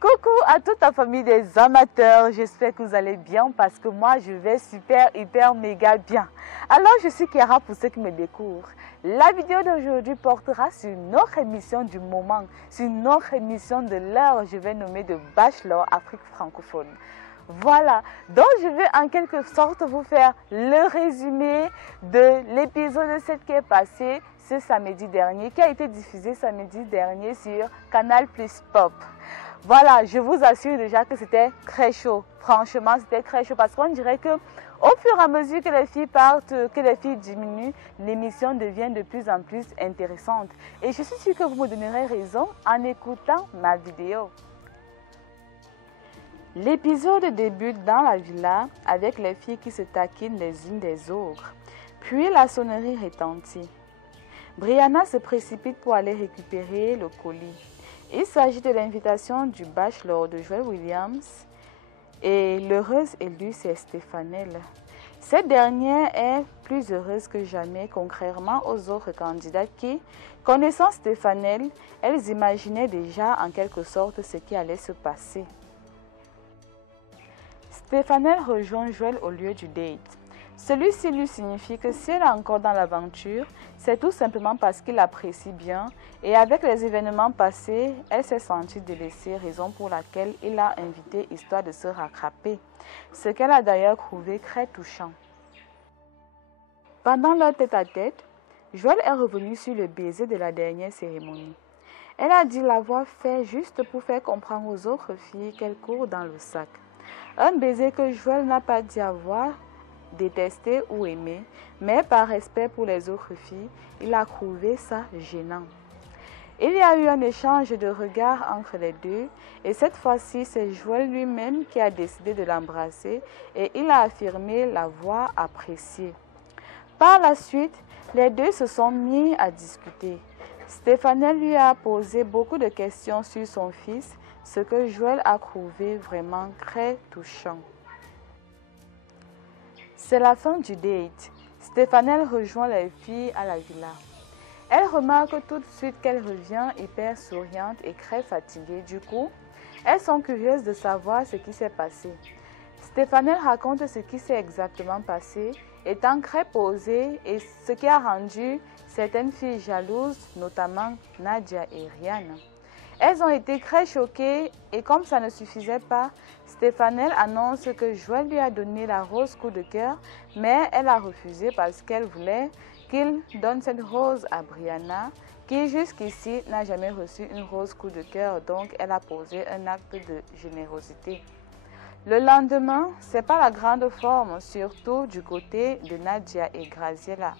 Coucou à toute la famille des amateurs, j'espère que vous allez bien parce que moi je vais super, hyper, méga bien. Alors je suis Kiara pour ceux qui me découvrent. La vidéo d'aujourd'hui portera sur une autre émission du moment, sur une autre émission de l'heure, je vais nommer de Bachelor Afrique francophone. Voilà, donc je vais en quelque sorte vous faire le résumé de l'épisode 7 qui est passé ce samedi dernier, qui a été diffusé samedi dernier sur Canal Plus Pop. Voilà, je vous assure déjà que c'était très chaud. Franchement, c'était très chaud parce qu'on dirait que au fur et à mesure que les filles partent, que les filles diminuent, l'émission devient de plus en plus intéressante. Et je suis sûre que vous me donnerez raison en écoutant ma vidéo. L'épisode débute dans la villa avec les filles qui se taquinent les unes des autres. Puis la sonnerie retentit. Brianna se précipite pour aller récupérer le colis. Il s'agit de l'invitation du bachelor de Joel Williams et l'heureuse élue c'est Stéphanelle. Cette dernière est plus heureuse que jamais, contrairement aux autres candidats qui, connaissant Stéphanelle, elles imaginaient déjà en quelque sorte ce qui allait se passer. Stéphanelle rejoint Joel au lieu du date. Celui-ci lui signifie que si elle est encore dans l'aventure, c'est tout simplement parce qu'il l'apprécie bien et avec les événements passés, elle s'est sentie délaissée, raison pour laquelle il l'a invitée histoire de se rattraper, ce qu'elle a d'ailleurs trouvé très touchant. Pendant leur tête-à-tête, Joel est revenu sur le baiser de la dernière cérémonie. Elle a dit l'avoir fait juste pour faire comprendre aux autres filles qu'elle court dans le sac. Un baiser que Joel n'a pas dit avoir détesté ou aimé, mais par respect pour les autres filles, il a trouvé ça gênant. Il y a eu un échange de regards entre les deux et cette fois-ci, c'est Joel lui-même qui a décidé de l'embrasser et il a affirmé l'avoir apprécié. Par la suite, les deux se sont mis à discuter. Stéphanelle lui a posé beaucoup de questions sur son fils, ce que Joel a trouvé vraiment très touchant. C'est la fin du date. Stéphanelle rejoint les filles à la villa. Elle remarque tout de suite qu'elle revient hyper souriante et très fatiguée. Du coup, elles sont curieuses de savoir ce qui s'est passé. Stéphanelle raconte ce qui s'est exactement passé, étant très posée et ce qui a rendu certaines filles jalouses, notamment Nadia et Rihanna. Elles ont été très choquées et comme ça ne suffisait pas, Stéphanelle annonce que Joel lui a donné la rose coup de cœur, mais elle a refusé parce qu'elle voulait qu'il donne cette rose à Brianna, qui jusqu'ici n'a jamais reçu une rose coup de cœur, donc elle a posé un acte de générosité. Le lendemain, c'est pas la grande forme, surtout du côté de Nadia et Graziella.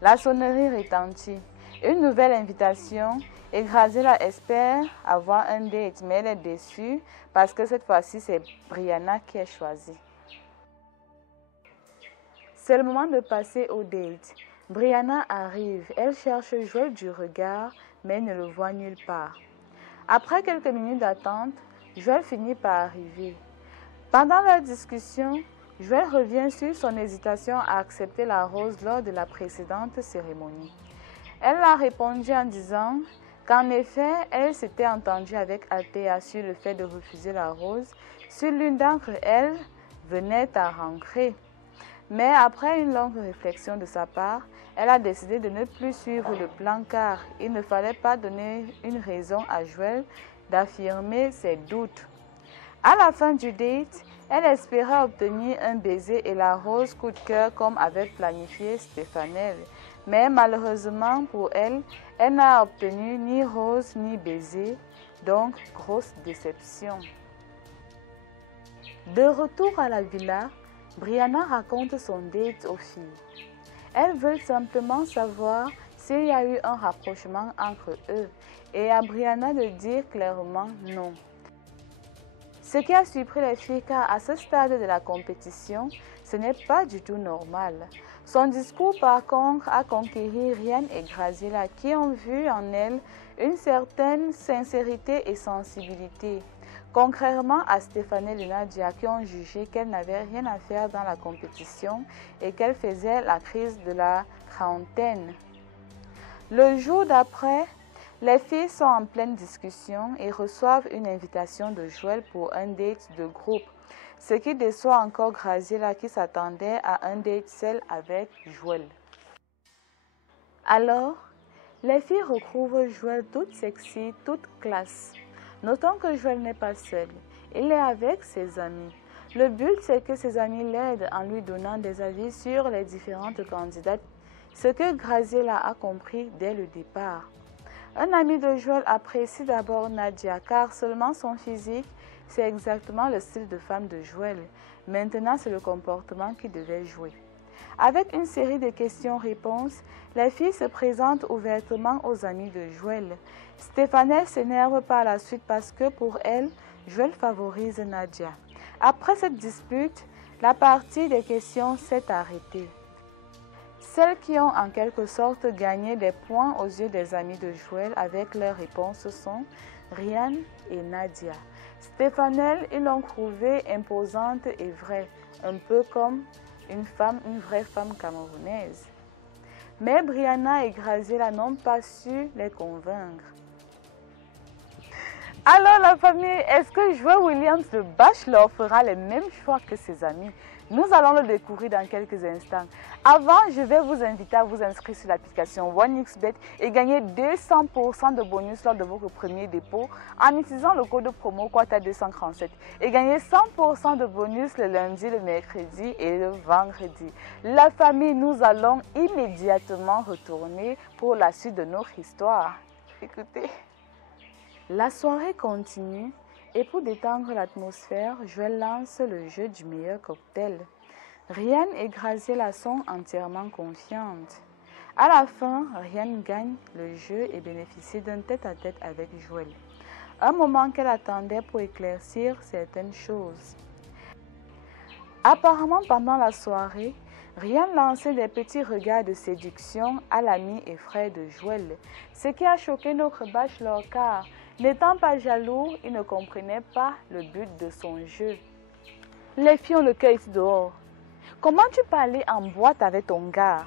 La sonnerie retentit. Une nouvelle invitation et Graziella espère avoir un date, mais elle est déçue parce que cette fois-ci, c'est Brianna qui est choisie. C'est le moment de passer au date. Brianna arrive, elle cherche Joel du regard, mais ne le voit nulle part. Après quelques minutes d'attente, Joel finit par arriver. Pendant leur discussion, Joel revient sur son hésitation à accepter la rose lors de la précédente cérémonie. Elle a répondu en disant qu'en effet, elle s'était entendue avec Althea sur le fait de refuser la rose si l'une d'entre elles venait à rentrer. Mais après une longue réflexion de sa part, elle a décidé de ne plus suivre le plan car il ne fallait pas donner une raison à Joel d'affirmer ses doutes. À la fin du date, elle espérait obtenir un baiser et la rose coup de cœur comme avait planifié Stéphanelle. Mais malheureusement pour elle, elle n'a obtenu ni rose ni baiser, donc grosse déception. De retour à la villa, Brianna raconte son date aux filles. Elles veulent simplement savoir s'il y a eu un rapprochement entre eux et à Brianna de dire clairement non. Ce qui a surpris les filles car à ce stade de la compétition, ce n'est pas du tout normal. Son discours par contre a conquéri Rihanna et Graziella qui ont vu en elle une certaine sincérité et sensibilité. Contrairement à Stéphanelle et Nadia qui ont jugé qu'elle n'avait rien à faire dans la compétition et qu'elle faisait la crise de la quarantaine. Le jour d'après, Les filles sont en pleine discussion et reçoivent une invitation de Joël pour un date de groupe, ce qui déçoit encore Graziella qui s'attendait à un date seul avec Joël. Alors, les filles retrouvent Joël toute sexy, toute classe. Notons que Joël n'est pas seul, il est avec ses amis. Le but, c'est que ses amis l'aident en lui donnant des avis sur les différentes candidates, ce que Graziella a compris dès le départ. Un ami de Joël apprécie d'abord Nadia car seulement son physique, c'est exactement le style de femme de Joël. Maintenant, c'est le comportement qui devait jouer. Avec une série de questions-réponses, les filles se présentent ouvertement aux amis de Joël. Stéphanelle s'énerve par la suite parce que pour elle, Joël favorise Nadia. Après cette dispute, la partie des questions s'est arrêtée. Celles qui ont en quelque sorte gagné des points aux yeux des amis de Joël avec leurs réponses sont Ryan et Nadia. Stéphanelle, ils l'ont trouvée imposante et vraie, un peu comme une vraie femme camerounaise. Mais Brianna et Graziella n'ont pas su les convaincre. Alors la famille, est-ce que Joël Williams le bachelor fera les mêmes choix que ses amis? Nous allons le découvrir dans quelques instants. Avant, je vais vous inviter à vous inscrire sur l'application OneXBet et gagner 200% de bonus lors de votre premier dépôt en utilisant le code promo QUATA237 et gagner 100% de bonus le lundi, le mercredi et le vendredi. La famille, nous allons immédiatement retourner pour la suite de notre histoire. Écoutez. La soirée continue et pour détendre l'atmosphère, Joël lance le jeu du meilleur cocktail. Ryan et Graziella sont entièrement confiantes. À la fin, Ryan gagne le jeu et bénéficie d'un tête-à-tête avec Joël. Un moment qu'elle attendait pour éclaircir certaines choses. Apparemment, pendant la soirée, Ryan lançait des petits regards de séduction à l'ami et frère de Joël, ce qui a choqué notre bachelor car, n'étant pas jaloux, il ne comprenait pas le but de son jeu. Les filles ont le cœur ici dehors. Comment tu peux aller en boîte avec ton gars?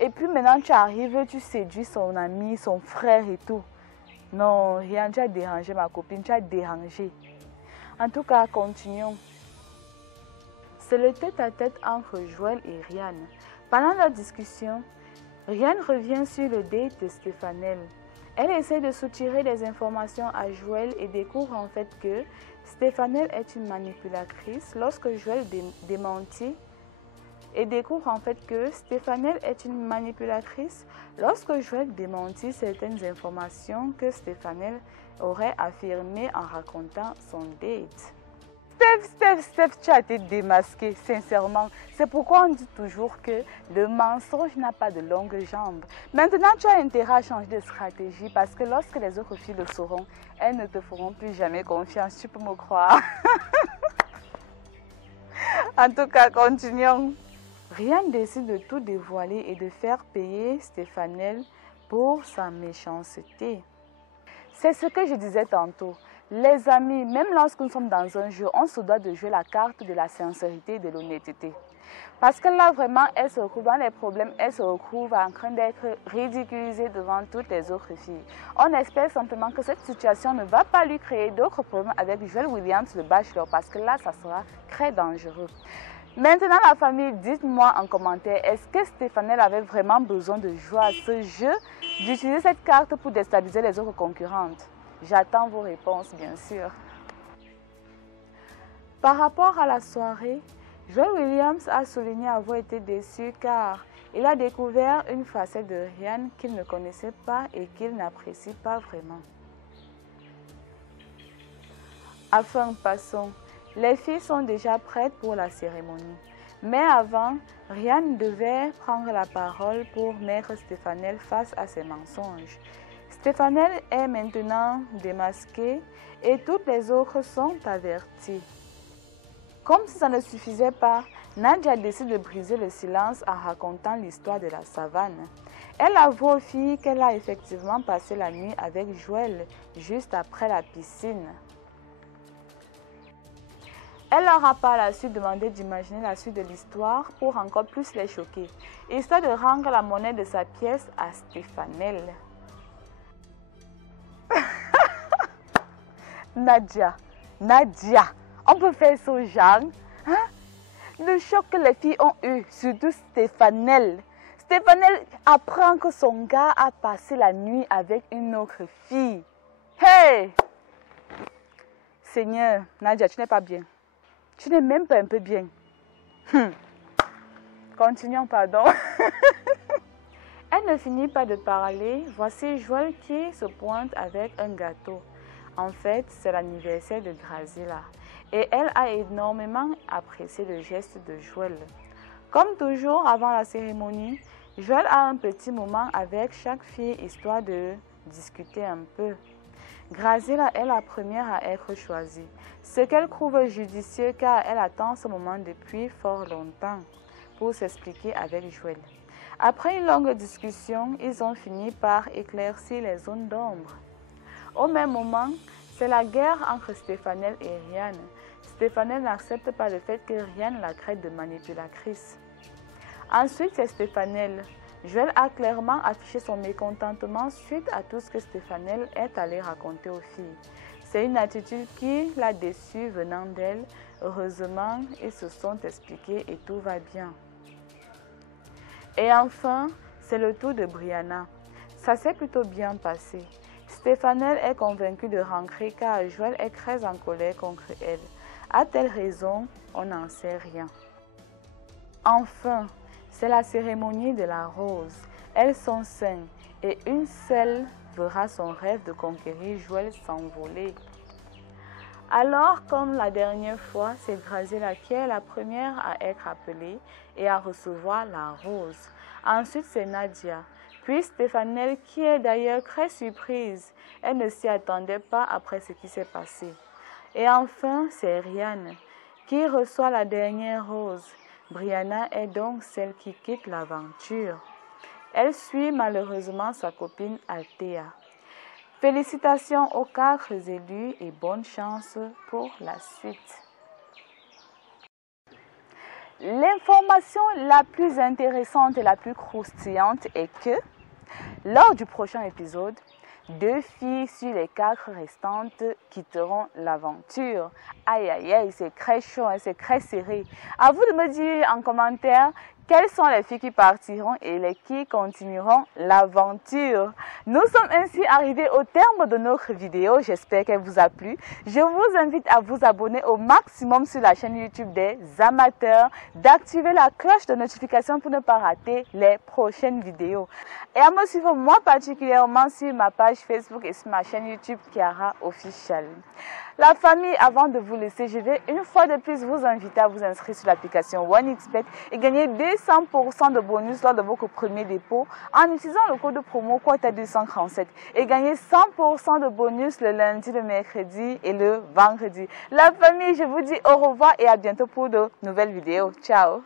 Et puis maintenant tu arrives, tu séduis son ami, son frère et tout. Non, Ryan, tu as dérangé ma copine, tu as dérangé. En tout cas, continuons. C'est le tête-à-tête entre Joël et Ryan. Pendant leur discussion, Ryan revient sur le date de Stéphanelle. Elle essaie de soutirer des informations à Joël et découvre en fait que Stéphanelle est une manipulatrice lorsque Joël démentit. Et découvre en fait que Stéphanelle est une manipulatrice lorsque Joël démentit certaines informations que Stéphanelle aurait affirmées en racontant son date. Steph, tu as été démasqué, sincèrement. C'est pourquoi on dit toujours que le mensonge n'a pas de longues jambes. Maintenant, tu as intérêt à changer de stratégie parce que lorsque les autres filles le sauront, elles ne te feront plus jamais confiance, tu peux me croire. En tout cas, continuons. Ryan décide de tout dévoiler et de faire payer Stéphanelle pour sa méchanceté. C'est ce que je disais tantôt. Les amis, même lorsque nous sommes dans un jeu, on se doit de jouer la carte de la sincérité et de l'honnêteté. Parce que là, vraiment, elle se retrouve dans les problèmes, elle se retrouve en train d'être ridiculisée devant toutes les autres filles. On espère simplement que cette situation ne va pas lui créer d'autres problèmes avec Joël Williams, le bachelor, parce que là, ça sera très dangereux. Maintenant, la famille, dites-moi en commentaire, est-ce que Stéphanelle avait vraiment besoin de jouer à ce jeu, d'utiliser cette carte pour déstabiliser les autres concurrentes? J'attends vos réponses, bien sûr. Par rapport à la soirée, Joël Williams a souligné avoir été déçu car il a découvert une facette de Ryan qu'il ne connaissait pas et qu'il n'apprécie pas vraiment. Enfin, passons. Les filles sont déjà prêtes pour la cérémonie. Mais avant, Ryan devait prendre la parole pour mettre Stéphanelle face à ses mensonges. Stéphanelle est maintenant démasquée et toutes les autres sont averties. Comme si ça ne suffisait pas, Nadia décide de briser le silence en racontant l'histoire de la savane. Elle avoue aux filles qu'elle a effectivement passé la nuit avec Joël juste après la piscine. Elle leur a par la suite demandé d'imaginer la suite de l'histoire pour encore plus les choquer, histoire de rendre la monnaie de sa pièce à Stéphanelle. Nadia, on peut faire ce genre, hein? Le choc que les filles ont eu, surtout Stéphanelle. Stéphanelle apprend que son gars a passé la nuit avec une autre fille. Hey! Seigneur, Nadia, tu n'es pas bien. Tu n'es même pas un peu bien. Continuons, pardon. Elle ne finit pas de parler. Voici Joël qui se pointe avec un gâteau. En fait, c'est l'anniversaire de Graziella. Et elle a énormément apprécié le geste de Joël. Comme toujours avant la cérémonie, Joël a un petit moment avec chaque fille histoire de discuter un peu. Graziella est la première à être choisie, ce qu'elle trouve judicieux car elle attend ce moment depuis fort longtemps pour s'expliquer avec Joël. Après une longue discussion, ils ont fini par éclaircir les zones d'ombre. Au même moment, c'est la guerre entre Stéphanelle et Rianne. Stéphanelle n'accepte pas le fait que Rianne la traite de manipulatrice. Ensuite, c'est Stéphanelle. Joël a clairement affiché son mécontentement suite à tout ce que Stéphanelle est allée raconter aux filles. C'est une attitude qui l'a déçue venant d'elle. Heureusement, ils se sont expliqués et tout va bien. Et enfin, c'est le tour de Brianna. Ça s'est plutôt bien passé. Stéphanelle est convaincue de rentrer car Joël est très en colère contre elle. A-t-elle raison? On n'en sait rien. Enfin, c'est la cérémonie de la rose. Elles sont 5 et une seule verra son rêve de conquérir Joël s'envoler. Alors, comme la dernière fois, c'est Graziella qui est la première à être appelée et à recevoir la rose. Ensuite, c'est Nadia. Puis Stéphanelle qui est d'ailleurs très surprise. Elle ne s'y attendait pas après ce qui s'est passé. Et enfin, c'est Rianne qui reçoit la dernière rose. Brianna est donc celle qui quitte l'aventure. Elle suit malheureusement sa copine Althea. Félicitations aux 4 élus et bonne chance pour la suite. L'information la plus intéressante et la plus croustillante est que, lors du prochain épisode, 2 filles sur les 4 restantes quitteront l'aventure. Aïe aïe aïe, c'est très chaud, hein, c'est très serré. À vous de me dire en commentaire quelles sont les filles qui partiront et les qui continueront l'aventure. Nous sommes ainsi arrivés au terme de notre vidéo. J'espère qu'elle vous a plu. Je vous invite à vous abonner au maximum sur la chaîne YouTube des amateurs, d'activer la cloche de notification pour ne pas rater les prochaines vidéos. Et à me suivre moi particulièrement sur ma page Facebook et sur ma chaîne YouTube Kiara Official. La famille, avant de vous laisser, je vais une fois de plus vous inviter à vous inscrire sur l'application OneXBet et gagner 200% de bonus lors de votre premier dépôt en utilisant le code promo QUOTA237 et gagner 100% de bonus le lundi, le mercredi et le vendredi. La famille, je vous dis au revoir et à bientôt pour de nouvelles vidéos. Ciao!